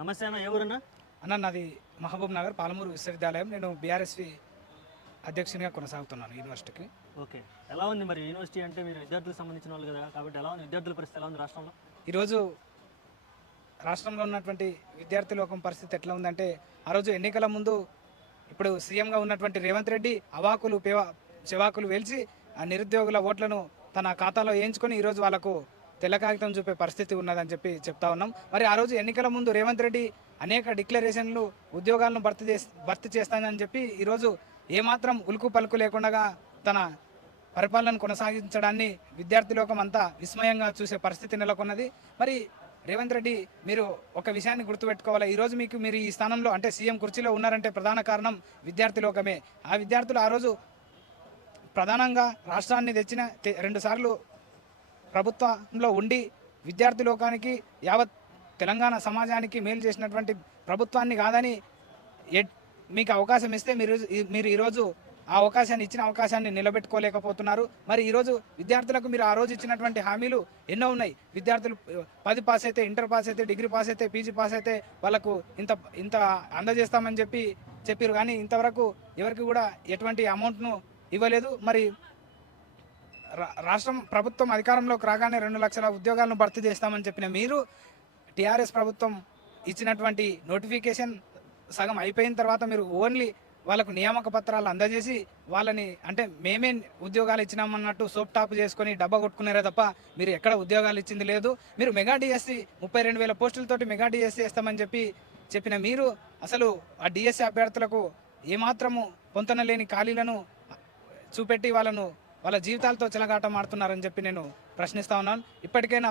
నమస్తే అన్న, ఏ ఊరన్నా? అన్న నాది మహబూబ్ నగర్ పాలమూరు విశ్వవిద్యాలయం. నేను బీఆర్ఎస్వి అధ్యక్షునిగా కొనసాగుతున్నాను యూనివర్సిటీకి. ఓకే. ఎలా ఉంది మరి యూనివర్సిటీ అంటే మీరు విద్యార్థులకు సంబంధించిన వాళ్ళు కదా, కాబట్టి ఎలా ఉంది విద్యార్థుల పరిస్థితి, ఎలా ఉంది రాష్ట్రంలో? ఈరోజు రాష్ట్రంలో ఉన్నటువంటి విద్యార్థి లోకం పరిస్థితి ఎట్లా ఉందంటే, ఆ రోజు ఎన్నికల ముందు ఇప్పుడు సీఎంగా ఉన్నటువంటి రేవంత్ రెడ్డి అవాకులు చెవాకులు వేల్చి ఆ నిరుద్యోగుల ఓట్లను తన ఖాతాలో వేయించుకొని ఈరోజు వాళ్ళకు తెల్ల కాగితం చూపే పరిస్థితి ఉన్నదని చెప్తా ఉన్నాం. మరి ఆ రోజు ఎన్నికల ముందు రేవంత్ రెడ్డి అనేక డిక్లరేషన్లు ఉద్యోగాలను భర్తీ చేస్తానని చెప్పి ఈరోజు ఏమాత్రం ఉలుకు పలుకు లేకుండా తన పరిపాలనను కొనసాగించడాన్ని విద్యార్థి లోకం అంతా విస్మయంగా చూసే పరిస్థితి నెలకొన్నది. మరి రేవంత్ రెడ్డి, మీరు ఒక విషయాన్ని గుర్తుపెట్టుకోవాలి. ఈరోజు మీరు ఈ స్థానంలో అంటే సీఎం కుర్చీలో ఉన్నారంటే ప్రధాన కారణం విద్యార్థి లోకమే. ఆ విద్యార్థులు ఆ రోజు ప్రధానంగా రాష్ట్రాన్ని తెచ్చిన 2 సార్లు ప్రభుత్వంలో ఉండి విద్యార్థి లోకానికి యావత్ తెలంగాణ సమాజానికి మేలు చేసినటువంటి ప్రభుత్వాన్ని కాదని మీకు అవకాశం ఇస్తే మీరు ఈరోజు ఆ అవకాశాన్ని ఇచ్చిన అవకాశాన్ని నిలబెట్టుకోలేకపోతున్నారు. మరి ఈరోజు విద్యార్థులకు మీరు ఆ రోజు ఇచ్చినటువంటి హామీలు ఎన్నో ఉన్నాయి. విద్యార్థులు 10 పాస్ అయితే, ఇంటర్ పాస్ అయితే, డిగ్రీ పాస్ అయితే, పీజీ పాస్ అయితే వాళ్ళకు ఇంత అందజేస్తామని చెప్పారు. కానీ ఇంతవరకు ఎవరికి కూడా ఎటువంటి అమౌంట్ను ఇవ్వలేదు. మరి రాష్ట్రం ప్రభుత్వం అధికారంలోకి రాగానే 2 లక్షల ఉద్యోగాలను భర్తీ చేస్తామని చెప్పిన మీరు టీఆర్ఎస్ ప్రభుత్వం ఇచ్చినటువంటి నోటిఫికేషన్ సగం అయిపోయిన తర్వాత మీరు ఓన్లీ వాళ్ళకు నియామక పత్రాలు అందజేసి వాళ్ళని అంటే మేమే ఉద్యోగాలు ఇచ్చినామన్నట్టు సోప్ టాప్ చేసుకొని డబ్బా కొట్టుకున్నారే తప్ప మీరు ఎక్కడ ఉద్యోగాలు ఇచ్చింది లేదు. మీరు మెగా డిఎస్సి 32,000 పోస్టులతోటి మెగా డిఎస్సి వేస్తామని చెప్పిన మీరు అసలు ఆ డిఎస్సి అభ్యర్థులకు ఏమాత్రము పొంతనలేని ఖాళీలను చూపెట్టి వాళ్ళ జీవితాలతో చెలగాటం ఆడుతున్నారని చెప్పి నేను ప్రశ్నిస్తా ఉన్నాను. ఇప్పటికైనా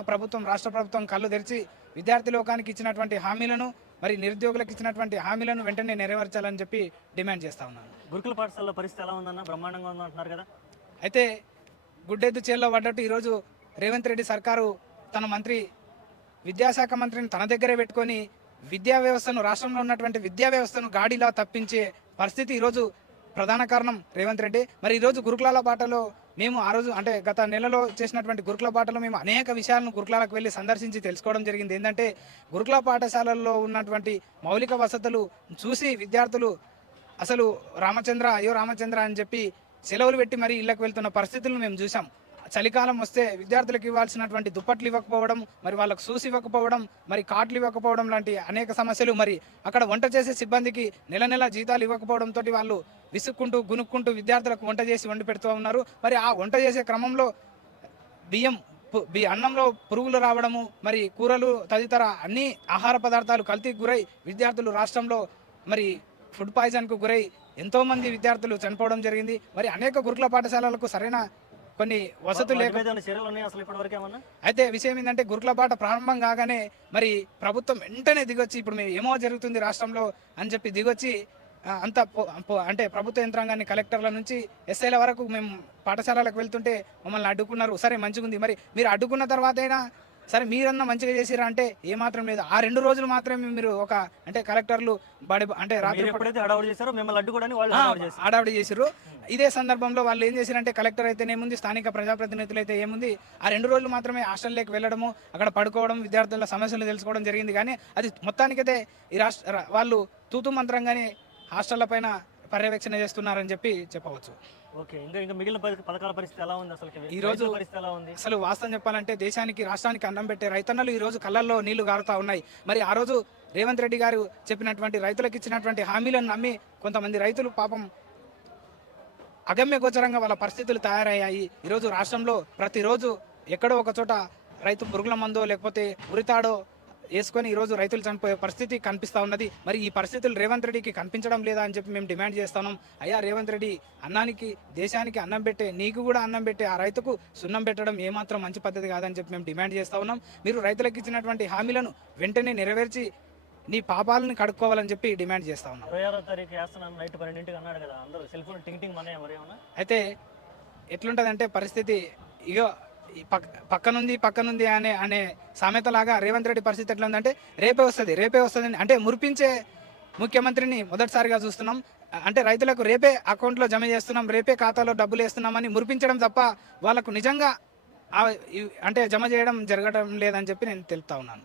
రాష్ట్ర ప్రభుత్వం కళ్ళు తెరిచి విద్యార్థి లోకానికి ఇచ్చినటువంటి హామీలను, మరి నిరుద్యోగులకు ఇచ్చినటువంటి హామీలను వెంటనే నెరవేర్చాలని చెప్పి డిమాండ్ చేస్తా ఉన్నాను. గురుకుల పాఠశాలలో పరిస్థితి ఎలా ఉందన్న? బ్రహ్మాండంగా ఉందంటున్నారు కదా. అయితే గుడ్డెద్దు చేల్లో పడ్డట్టు ఈరోజు రేవంత్ రెడ్డి సర్కారు తన విద్యాశాఖ మంత్రిని తన దగ్గరే పెట్టుకొని రాష్ట్రంలో ఉన్నటువంటి విద్యా వ్యవస్థను గాడిలా తప్పించే పరిస్థితి ఈరోజు ప్రధాన కారణం రేవంత్ రెడ్డి. మరి ఈరోజు గురుకులాల బాటలో మేము ఆ రోజు అంటే గత నెలలో చేసినటువంటి గురుకుల బాటలో మేము అనేక విషయాలను గురుకులాలకు వెళ్ళి సందర్శించి తెలుసుకోవడం జరిగింది. ఏంటంటే గురుకుల పాఠశాలల్లో ఉన్నటువంటి మౌలిక వసతులు చూసి విద్యార్థులు అసలు అయ్యో రామచంద్ర అని చెప్పి సెలవులు పెట్టి మరి ఇళ్ళకి వెళ్తున్న పరిస్థితులను మేము చూసాం. చలికాలం వస్తే విద్యార్థులకు ఇవ్వాల్సినటువంటి దుప్పట్లు ఇవ్వకపోవడం, మరి వాళ్ళకు షూస్ ఇవ్వకపోవడం, మరి కార్డులు ఇవ్వకపోవడం లాంటి అనేక సమస్యలు, మరి అక్కడ వంట చేసే సిబ్బందికి నెల జీతాలు ఇవ్వకపోవడంతో వాళ్ళు విసుక్కుంటూ గునుక్కుంటూ విద్యార్థులకు వంట చేసి వండి పెడుతూ ఉన్నారు. మరి ఆ వంట చేసే క్రమంలో అన్నంలో పురుగులు రావడము, మరి కూరలు తదితర అన్ని ఆహార పదార్థాలు కల్తీకి గురై విద్యార్థులు రాష్ట్రంలో మరి ఫుడ్ పాయిజన్కు గురై ఎంతోమంది విద్యార్థులు చనిపోవడం జరిగింది. మరి అనేక గురుకుల పాఠశాలలకు సరైన కొన్ని వసతులు అయితే విషయం ఏంటంటే గురుకుల పాఠ ప్రారంభం కాగానే మరి ప్రభుత్వం వెంటనే దిగొచ్చి ఇప్పుడు మేము ఏమో జరుగుతుంది రాష్ట్రంలో అని చెప్పి దిగొచ్చి అంటే ప్రభుత్వ యంత్రాంగాన్ని కలెక్టర్ల నుంచి ఎస్ఐల వరకు మేము పాఠశాలలకు వెళ్తుంటే మమ్మల్ని అడ్డుకున్నారు. సరే మంచిగుంది, మరి మీరు అడ్డుకున్న తర్వాత అయినా సరే మీరన్నా మంచిగా చేసిరా అంటే ఏమాత్రం లేదు. ఆ 2 రోజులు మాత్రమే మీరు అంటే కలెక్టర్లు అంటే రాత్రి హడావుడి చేసారు. ఇదే సందర్భంలో వాళ్ళు ఏం చేశారంటే కలెక్టర్ అయితేనేముంది, స్థానిక ప్రజాప్రతినిధులు అయితే ఏముంది, ఆ 2 రోజులు మాత్రమే హాస్టల్లోకి వెళ్ళడము, అక్కడ పడుకోవడం, విద్యార్థుల సమస్యలు తెలుసుకోవడం జరిగింది. కానీ అది మొత్తానికైతే ఈ వాళ్ళు తూతు మంత్రంగానే హాస్టళ్ల పైన పర్యవేక్షణ చేస్తున్నారని చెప్పవచ్చు. ఓకే, ఇంకా మిగిలిన పథకాల పరిస్థితి ఎలా ఉంది? అసలు ఈ రోజు అసలు వాస్తవం చెప్పాలంటే దేశానికి రాష్ట్రానికి అన్నం పెట్టే రైతన్నలు ఈ రోజు కళ్ళల్లో నీళ్లు గారుతా ఉన్నాయి. మరి ఆ రోజు రేవంత్ రెడ్డి గారు చెప్పినటువంటి రైతులకు ఇచ్చినటువంటి హామీలను నమ్మి కొంతమంది రైతులు పాపం అగమ్య గోచరంగా వాళ్ళ పరిస్థితులు తయారయ్యాయి. ఈరోజు రాష్ట్రంలో ప్రతిరోజు ఎక్కడో ఒక చోట రైతు పురుగుల మందో లేకపోతే ఉరితాడో వేసుకొని ఈరోజు రైతులు చనిపోయే పరిస్థితి కనిపిస్తూ ఉన్నది. మరి ఈ పరిస్థితులు రేవంత్ రెడ్డికి కనిపించడం లేదా అని చెప్పి మేము డిమాండ్ చేస్తున్నాం. అయ్యా రేవంత్ రెడ్డి, దేశానికి అన్నం పెట్టే, నీకు కూడా అన్నం పెట్టే ఆ రైతుకు సున్నం పెట్టడం ఏమాత్రం మంచి పద్ధతి కాదని చెప్పి మేము డిమాండ్ చేస్తూ ఉన్నాం. మీరు రైతులకు ఇచ్చినటువంటి హామీలను వెంటనే నెరవేర్చి నీ పాపాలను కడుక్కోవాలని చెప్పి డిమాండ్ చేస్తా ఉన్నాం. అయితే ఎట్లుంటదంటే పరిస్థితి ఇగో పక్కనుంది అనే సామెతలాగా రేవంత్ రెడ్డి పరిస్థితి ఎట్లా ఉందంటే రేపే వస్తుంది అంటే మురిపించే ముఖ్యమంత్రిని మొదటిసారిగా చూస్తున్నాం. అంటే రైతులకు రేపే అకౌంట్లో జమ చేస్తున్నాం, రేపే ఖాతాలో డబ్బులు వేస్తున్నామని మురిపించడం తప్ప వాళ్ళకు నిజంగా అంటే జమ చేయడం జరగడం లేదని చెప్పి నేను తెలుపుతా ఉన్నాను.